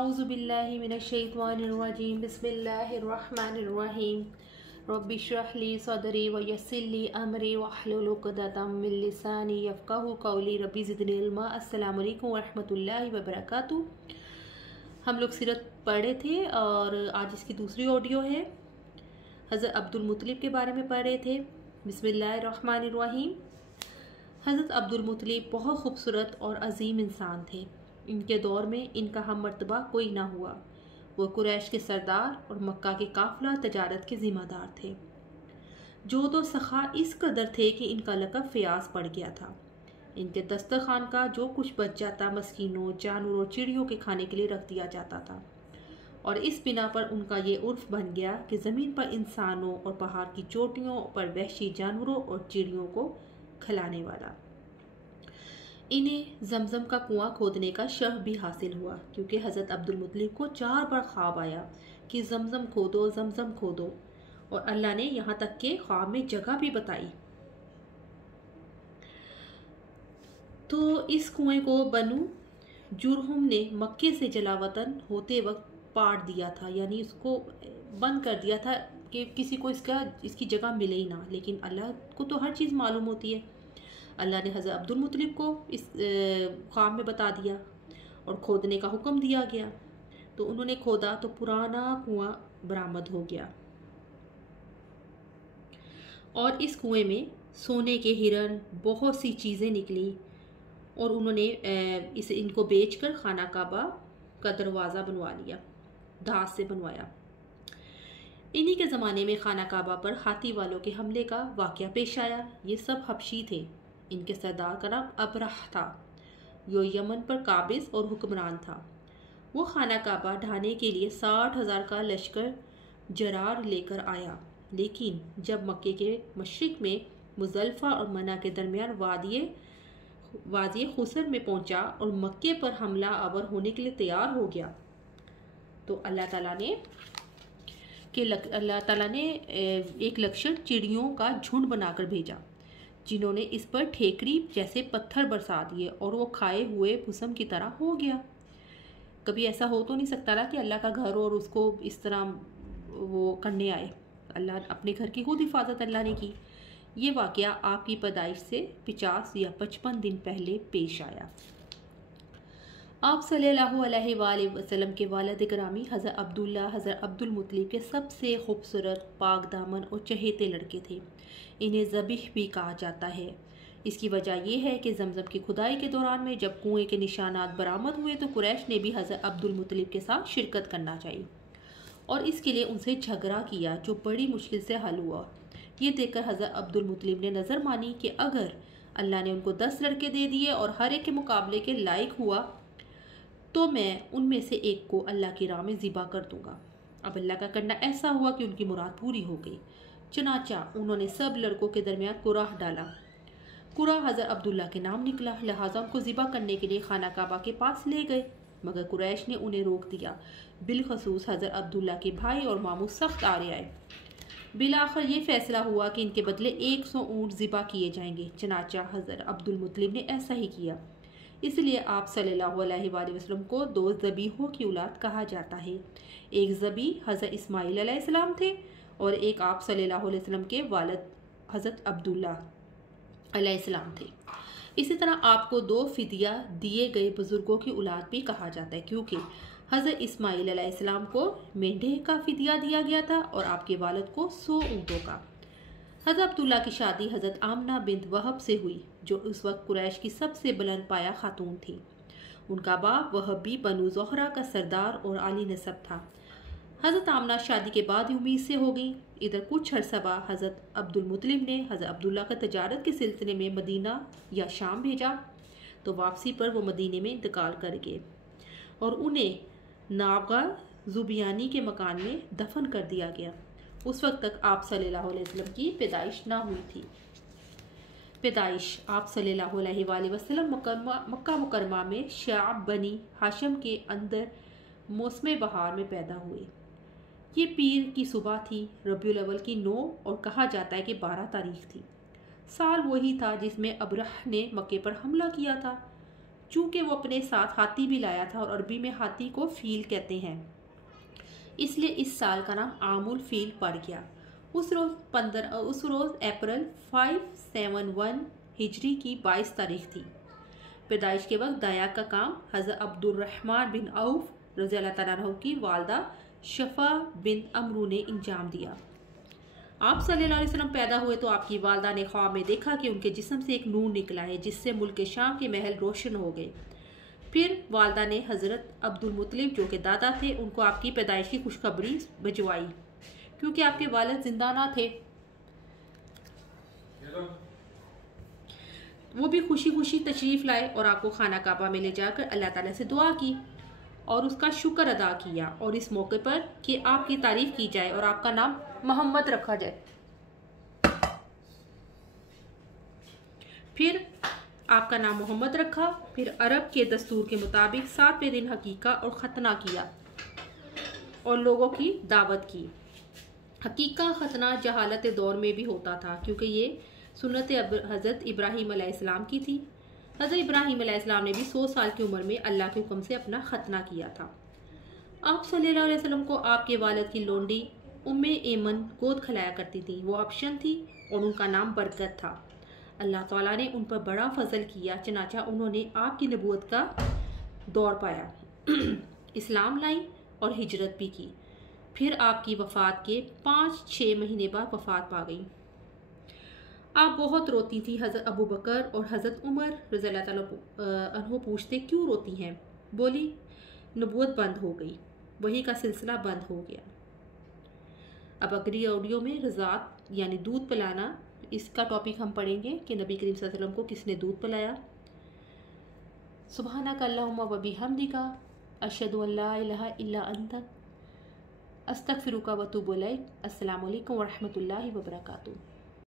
औज़ुबिल्लाहि मिनश्शैतानिर्रजीम बिस्मिल्लाहिर्रहमानिर्रहीम रब्बि इश्रह ली सदरी व यस्सिर ली अमरी वहलुल उक़दतम मिन लिसानी यफ़क़हू क़ौली रब्बि ज़िदनी इल्मा। अस्सलामु अलैकुम व रहमतुल्लाहि व बरकातुहू। हम लोग सीरत पढ़े थे और आज इसकी दूसरी ऑडियो है। हज़रत अब्दुल मुत्तलिब के बारे में पढ़ रहे थे। बिस्मिल्लाहिर्रहमानिर्रहीम। हज़रत अब्दुल मुत्तलिब बहुत खूबसूरत और अजीम इंसान थे। इनके दौर में इनका हम मर्तबा कोई ना हुआ। वो कुरैश के सरदार और मक्का के काफिला तजारत के ज़िम्मेदार थे। जो तो सखा इस कदर थे कि इनका लक़ब फ़याज़ पड़ गया था। इनके दस्तरखान का जो कुछ बच जाता मस्कीनों, जानवरों, चिड़ियों के खाने के लिए रख दिया जाता था और इस बिना पर उनका ये उर्फ बन गया कि ज़मीन पर इंसानों और पहाड़ की चोटियों पर वहशी जानवरों और चिड़ियों को खिलाने वाला। इन्हें जमजम का कुआं खोदने का शर्फ भी हासिल हुआ, क्योंकि हज़रत अब्दुल मुत्तलिब को 4 बार ख्वाब आया कि जमजम खोदो, जमजम खोदो, और अल्लाह ने यहाँ तक के ख्वाब में जगह भी बताई। तो इस कुएं को बनु जुरहुम ने मक्के से जलावतन होते वक्त पाड़ दिया था, यानी उसको बंद कर दिया था कि किसी को इसकी जगह मिले ही ना। लेकिन अल्लाह को तो हर चीज़ मालूम होती है। अल्लाह ने हज़रत अब्दुल मुत्तलिब को इस ख्वाब में बता दिया और खोदने का हुक्म दिया गया। तो उन्होंने खोदा तो पुराना कुआं बरामद हो गया और इस कुएं में सोने के हिरन, बहुत सी चीज़ें निकली और उन्होंने इनको बेचकर खाना काबा का दरवाज़ा बनवा लिया, घास से बनवाया। इन्हीं के ज़माने में खाना काबा पर हाथी वालों के हमले का वाक़या पेश आया। ये सब हबशी थे। इनके सरदार का नाम अबरह था, जो यमन पर काबिज और हुक्मरान था। वो खाना काबा ढाने के लिए 60,000 का लश्कर जरार लेकर आया, लेकिन जब मक्के के मशरिक में मुज़ल्फ़ा और मना के दरमियान वादिये खुसर में पहुंचा और मक्के पर हमला आवर होने के लिए तैयार हो गया, तो अल्लाह ताला ने एक लश्कर चिड़ियों का झुंड बनाकर भेजा, जिन्होंने इस पर ठेकरी जैसे पत्थर बरसा दिए और वो खाए हुए भुसम की तरह हो गया। कभी ऐसा हो तो नहीं सकता ना कि अल्लाह का घर और उसको इस तरह वो करने आए। अल्लाह अपने घर की खुद हिफाजत अल्लाह ने की। ये वाक़या आपकी पैदाइश से 50 या 55 दिन पहले पेश आया। आप सल्लल्लाहु अलैहि वसल्लम के वालिद गिरामी हज़रत अब्दुल मुत्तलिब के सबसे खूबसूरत, पाक दामन और चहेते लड़के थे। इन्हें ज़बीह भी कहा जाता है। इसकी वजह यह है कि जमजम की खुदाई के दौरान में जब कुएं के निशानात बरामद हुए तो कुरैश ने भी हज़रत अब्दुल मुत्तलिब के साथ शिरकत करना चाहिए और इसके लिए उनसे झगड़ा किया, जो बड़ी मुश्किल से हल हुआ। ये देखकर हज़रत अब्दुल मुत्तलिब ने नज़र मानी कि अगर अल्लाह ने उनको 10 लड़के दे दिए और हर एक के मुकाबले के लायक हुआ तो मैं उनमें से एक को अल्लाह की राह में ज़िबा कर दूंगा। अब अल्लाह का करना ऐसा हुआ कि उनकी मुराद पूरी हो गई। चनाचा उन्होंने सब लड़कों के दरमियान कुराह डाला। कुराह हज़रत अब्दुल्ला के नाम निकला, लिहाजा उनको ज़िबा करने के लिए खाना काबा के पास ले गए, मगर कुरैश ने उन्हें रोक दिया। बिलखसूस हज़रत अब्दुल्ला के भाई और मामू सख्त आरे आए। बिलाखिर ये फैसला हुआ कि इनके बदले 100 ऊँट ज़िबा किए जाएंगे। चनाचा हज़रत अब्दुल मुत्तलिब ने ऐसा ही किया। इसलिए आप सल्लल्लाहु अलैहि वसल्लम को 2 ज़बीहों की औलाद कहा जाता है। एक ज़बी हज़रत इस्माइल अलैहिस्सलाम थे और एक आप सल्लल्लाहु अलैहि वसल्लम के वालिद हज़रत अब्दुल्ला अलैहिस्सलाम थे। इसी तरह आपको 2 फिदिया दिए गए बुजुर्गों की औलाद भी कहा जाता है, क्योंकि हज़रत इस्माइल अलैहिस्सलाम को मेंढे का फिदिया दिया गया था और आपके वालिद को 100 ऊँटों का। हज़रत अब्दुल्ला की शादी हज़रत आमना बिन्त वहब से हुई, जो उस वक्त कुरैश की सबसे बुलंद पाया खातून थी। उनका बाप वहब भी बनु ज़ोहरा का सरदार और आली नसब था। हज़रत आमना शादी के बाद ही उम्मीद से हो गई। इधर कुछ अरसा बाद हज़रत अब्दुल मुत्तलिब ने हज़रत अब्दुल्ला का तजारत के सिलसिले में मदीना या शाम भेजा, तो वापसी पर वो मदीने में इंतकाल कर गए और उन्हें नागा जुबियानी के मकान में दफन कर दिया गया। उस वक्त तक आप सल्लल्लाहु अलैहि वसल्लम की पैदाइश ना हुई थी। पैदाइश आप सल्लल्लाहु अलैहि वसल्लम मक्का मुकरमा में शाब बनी हाशिम के अंदर मौसम बहार में पैदा हुए। ये पीर की सुबह थी, रबीउल अव्वल की 9 और कहा जाता है कि 12 तारीख थी। साल वही था जिसमें अबरह ने मक्के पर हमला किया था। चूँकि वो अपने साथ हाथी भी लाया था और अरबी में हाथी को फील कहते हैं, इसलिए इस साल का नाम आमुल फील पड़ गया। उस रोज़ अप्रैल 571 हिजरी की 22 तारीख थी। पैदाइश के वक्त दया का काम हज़रत अब्दुर्रहमान बिन औफ रज़ी अल्लाह तआला अन्हु की वालदा शफ़ा बिन अमरू ने इंजाम दिया। आप सल्लल्लाहु अलैहि वसल्लम पैदा हुए तो आपकी वालदा ने ख्वाब में देखा कि उनके जिस्म से एक नूर निकला है जिससे मुल्क शाम के महल रोशन हो गए। फिर वालदा ने हज़रत अब्दुल मुत्तलिब जो कि दादा थे उनको आपकी पैदाइश की खुशखबरी भिजवाई। क्योंकि आपके वालिद जिंदा ना थे, वो भी खुशी खुशी तशरीफ़ लाए और आपको खाना काबा में ले जाकर अल्लाह ताला से दुआ की और उसका शुक्र अदा किया, और इस मौके पर कि आपकी तारीफ़ की जाए और आपका नाम मोहम्मद रखा जाए। फिर आपका नाम मोहम्मद रखा। फिर अरब के दस्तूर के मुताबिक 7वें दिन हकीका और ख़तना किया और लोगों की दावत की। हकीका ख़तना जहालत दौर में भी होता था क्योंकि ये सुन्नत हज़रत इब्राहीम अलैहिस्सलाम की थी। हज़रत इब्राहीम अलैहिस्सलाम ने भी 100 साल की उम्र में अल्लाह के हुक्म से अपना ख़तना किया था। आप सल्लल्लाहु अलैहि वसल्लम को आपके वालिद की लोंडी उम्मे एमन गोद खिलाया करती थी। वो अबशन थी और उनका नाम बरकत था। अल्लाह ताला ने उन पर बड़ा फजल किया, चनाचा उन्होंने आपकी नबूवत का दौर पाया, इस्लाम लाई और हिजरत भी की। फिर आपकी वफ़ात के 5-6 महीने बाद वफ़ात पा गई। आप बहुत रोती थी। हज़रत अबू बकर और हज़रत उमर रज़ी अल्लाह तआला अन्हु पूछते क्यों रोती हैं? बोली नबूवत बंद हो गई, वही का सिलसिला बंद हो गया। अब अगली ऑडियो में रज़ात यानी दूध पिलाना, इसका टॉपिक हम पढ़ेंगे कि नबी करीम सल्लल्लाहु अलैहि वसल्लम को किसने दूध पिलाया। सुब्हानक अल्लाहुम्मा व बिहम्दिका अशहदु अल्ला इलाहा इल्ला अंता अस्तगफिरुका व अतूबु इलैक। अस्सलामु अलैकुम व रहमतुल्लाहि व बरकातुहू।